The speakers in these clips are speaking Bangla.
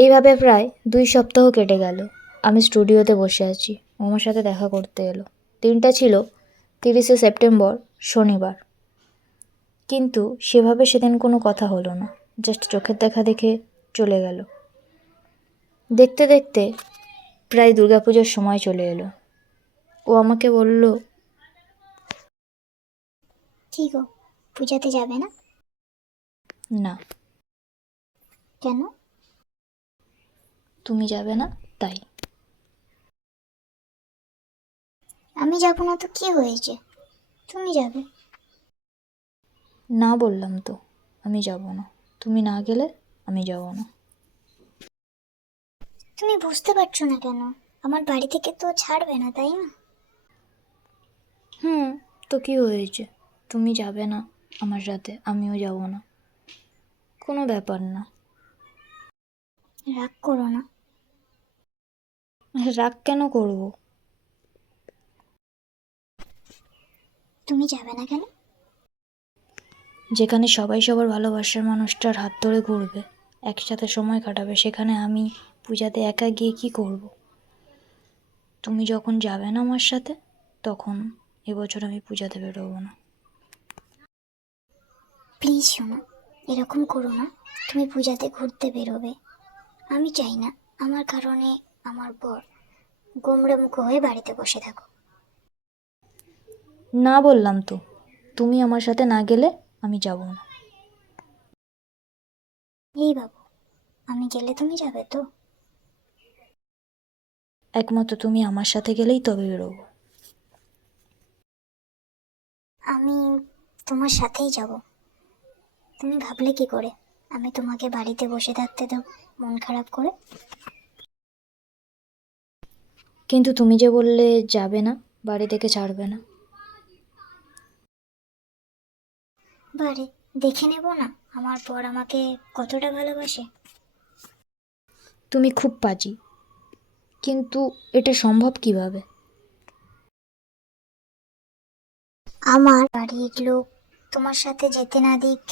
এইভাবে প্রায় 2 সপ্তাহ কেটে গেল। আমি স্টুডিওতে বসে আছি। ও আমার সাথে দেখা করতে এলো। দিনটা ছিল 30শে সেপ্টেম্বর, শনিবার। কিন্তু সেভাবে সেদিন কোনো কথা হলো না। জাস্ট চোখের দেখা দেখে চলে গেল। দেখতে দেখতে প্রায় দুর্গাপুজোর সময় চলে এলো। ও আমাকে বলল, কি গো, পূজাতে যাবে না? না, কেন? তুমি যাবে না তাই। আমি যাব না তো কি হয়েছে? তুমি যাবে। না বললাম তো, আমি যাব না। তুমি না গেলে আমি যাব না। তুমি বুঝতে পারছো না কেন? আমার বাড়ি থেকে তো ছাড়বে না, তাই না? তো কি হয়েছে? তুমি যাবে না আমার সাথে, আমিও যাব না। কোনো ব্যাপার না। রাগ করো না। রাগ কেন করব? তুমি যাবে না কেন? যেখানে সবাই সবার ভালোবাসার মানুষটার হাত ধরে ঘুরবে, একসাথে সময় কাটাবে, সেখানে আমি পূজাতে একা গিয়ে কি করব? তুমি যখন যাবে না আমার সাথে, তখন এবছর আমি পূজাতে বেরোবো না। প্লিজ শোনো, এরকম করো না। তুমি পূজাতে ঘুরতে বেরোবে, আমি চাই না আমার কারণে আমার বর গোমড়ে মুখো হয়ে বাড়িতে বসে থাকো। না বললাম তো, তুমি আমার সাথে না গেলে আমি যাব না। এই বাবু, আমি গেলে তুমি যাবে তো? একমাত্র তুমি আমার সাথে গেলেই তবে বেরোবো। আমি তোমার সাথেই যাব। তুমি ভাবলে কি করে আমি তোমাকে বাড়িতে বসে থাকতে দেবো মন খারাপ করে? কিন্তু তুমি যে বললে যাবে না, বাড়ি থেকে ছাড়বে না। বারে দেখে নেব না আমার বর আমাকে কতটা ভালোবাসে। তুমি খুব পাজি, কিন্তু এটা সম্ভব কিভাবে? আমার বাড়ির লোক তোমার সাথে যেতে না দিক,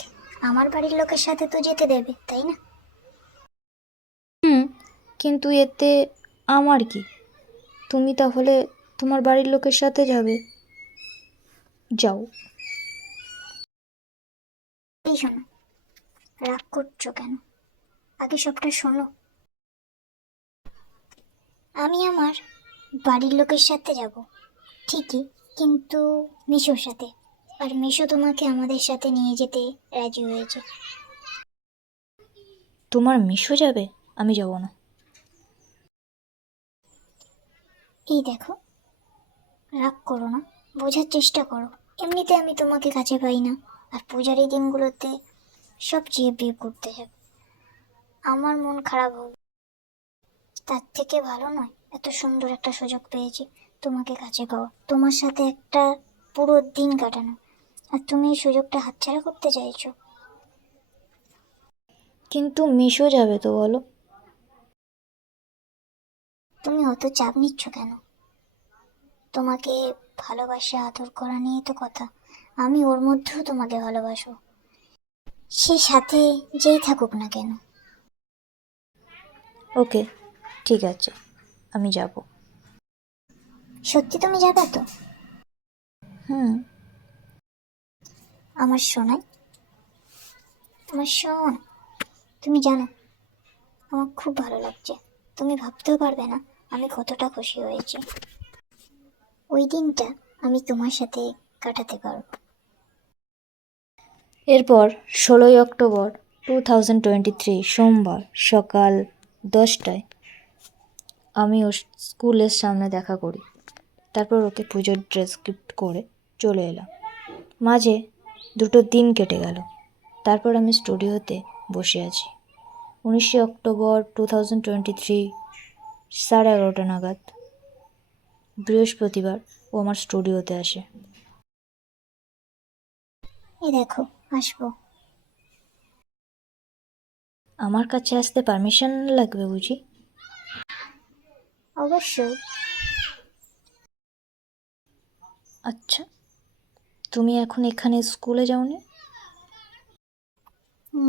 আমার বাড়ির লোকের সাথে তো যেতে দেবে, তাই না? কিন্তু এতে আমার কি? তুমি তাহলে তোমার বাড়ির লোকের সাথে যাবে, যাও। এই শোনো, রাগ করছো কেন? আগে সবটা শোনো। আমি আমার বাড়ির লোকের সাথে যাব ঠিকই, কিন্তু মিশোর সাথে। আর মিশো তোমাকে আমাদের সাথে নিয়ে যেতে রাজি হয়েছে। তোমার মিশো যাবে, আমি যাব না। এই দেখো, রাগ করো না, বোঝার চেষ্টা করো। এমনিতে আমি তোমাকে কাছে পাই না, আর পূজার এই দিনগুলোতে সব চেয়ে বিয়ে করতে যাবে, আমার মন খারাপ হবে। তার থেকে ভালো নয়, এত সুন্দর একটা সুযোগ পেয়েছি তোমাকে কাছে পাওয়া, তোমার সাথে একটা পুরো দিন কাটানো, আর তুমি এই সুযোগটা হাতছাড়া করতে চাইছো? কিন্তু মিশো যাবে তো, বলো। তুমি অত চাপ নিচ্ছ কেন? তোমাকে ভালোবাসা আদর করা নিয়ে তো কথা। আমি ওর মধ্যেও তোমাকে ভালোবাসো, সে সাথে যেই থাকুক না কেন। ওকে, ঠিক আছে, আমি যাব। সত্যি তুমি যাবে তো? হুম। আমার সোনাই, আমার শোন, তুমি জানো আমার খুব ভালো লাগছে। তুমি ভাবতেও পারবে না আমি কতটা খুশি হয়েছি। ওই দিনটা আমি তোমার সাথে কাটাতে পারবো। এরপর 16ই অক্টোবর 2023 সোমবার সকাল 10টায় আমি ওর স্কুলের সামনে দেখা করি। তারপর ওকে পুজোর ড্রেস গিফট করে চলে এলাম। মাঝে 2 দিন কেটে গেল। তারপর আমি স্টুডিওতে বসে আছি। 19 অক্টোবর 2023 11:30 নাগাদ, বৃহস্পতিবার, ও আমার স্টুডিওতে আসে। এই দেখো, আসবো। আমার কাছে আসতে পারমিশন লাগবে বুঝি? অবশ্যই। আচ্ছা, তুমি এখন এখানে স্কুলে যাওনি?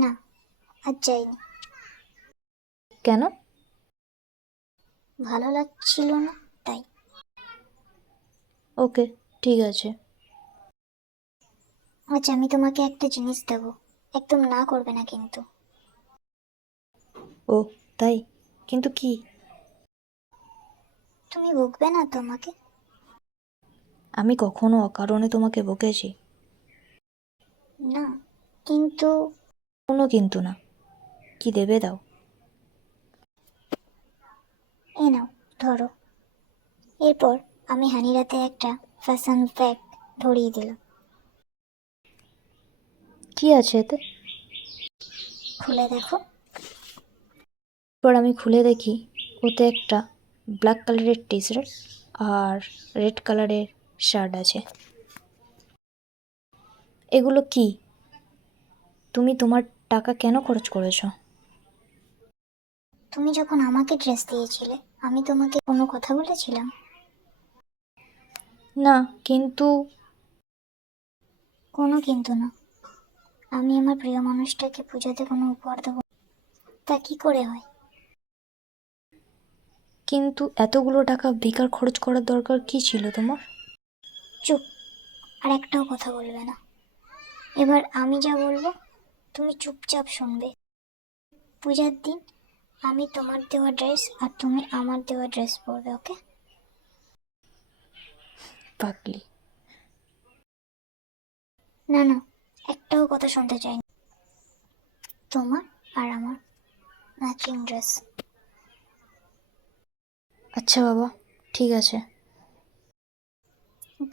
না, আজ যাইনি। কেন? ভালো লাগছিল না তাই। ওকে, ঠিক আছে। আচ্ছা, আমি তোমাকে একটা জিনিস দেবো, একদম না করবে না কিন্তু। ও তাই? কিন্তু কি? তুমি বকবে না তো আমাকে? আমি কখনো অকারণে তোমাকে বকেছি? না, কিন্তু কোনো কিন্তু না। কি দেবে দাও। এ নাও, ধরো। এরপর আমি হানিরাতে একটা ফ্যাশন ব্যাগ ধরিয়ে দিলাম। কি আছে এতে? খুলে দেখো। এরপর আমি খুলে দেখি ওতে একটা ব্ল্যাক কালারের টি শার্ট আর রেড কালারের শার্ট আছে। এগুলো কি? তুমি তোমার টাকা কেন খরচ করেছো? তুমি যখন আমাকে ড্রেস দিয়েছিলে, আমি তোমাকে কোনো কথা বলেছিলাম? না, কিন্তু কোনো কিন্তু না। আমি আমার প্রিয় মানুষটাকে পুজোতে কোনো উপহার দেবো, তা কি করে হয়? কিন্তু এতগুলো টাকা বেকার খরচ করার দরকার কি ছিল তোমার? চুপ, আর একটাও কথা বলবে না। এবার আমি যা বলবো তুমি চুপচাপ শুনবে। পূজার দিন আমি তোমার দেওয়া ড্রেস আর তুমি আমার দেওয়া ড্রেস পরবে, ওকে? পাগলি। না না, একটাও কথা শুনতে চাই না। তোমার আর আমার ম্যাচিং ড্রেস। আচ্ছা বাবা, ঠিক আছে।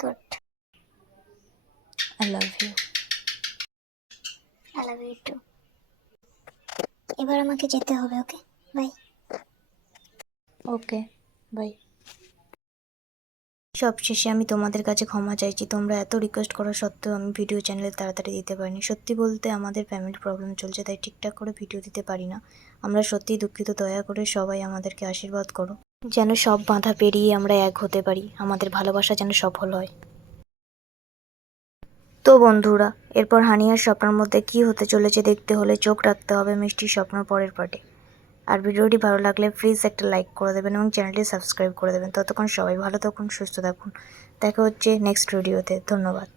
Good. I love you. I love you too. এবার আমাকে যেতে হবে, ওকে? বাই। Okay, by. সবশেষে আমি তোমাদের কাছে ক্ষমা চাইছি, তোমরা এত রিকোয়েস্ট করা সত্ত্বেও আমি ভিডিও চ্যানেলে তাড়াতাড়ি দিতে পারিনি। সত্যি বলতে আমাদের ফ্যামিলি প্রবলেম চলছে, তাই ঠিকঠাক করে ভিডিও দিতে পারি না। আমরা সত্যিই দুঃখিত। দয়া করে সবাই আমাদেরকে আশীর্বাদ করো, যেন সব বাধা পেরিয়ে আমরা এক হতে পারি, আমাদের ভালোবাসা যেন সফল হয়। তো বন্ধুরা, এরপর হানিয়ার স্বপ্নের মধ্যে কি হতে চলেছে দেখতে হলে চোখ রাখতে হবে মিষ্টির স্বপ্ন পরের পার্টে। আর ভিডিওটি ভালো লাগলে প্লিজ একটা লাইক করে দেবেন এবং চ্যানেলটি সাবস্ক্রাইব করে দেবেন। ততক্ষণ সবাই ভালো থাকুন, সুস্থ থাকুন। দেখা হচ্ছে নেক্সট ভিডিওতে। ধন্যবাদ।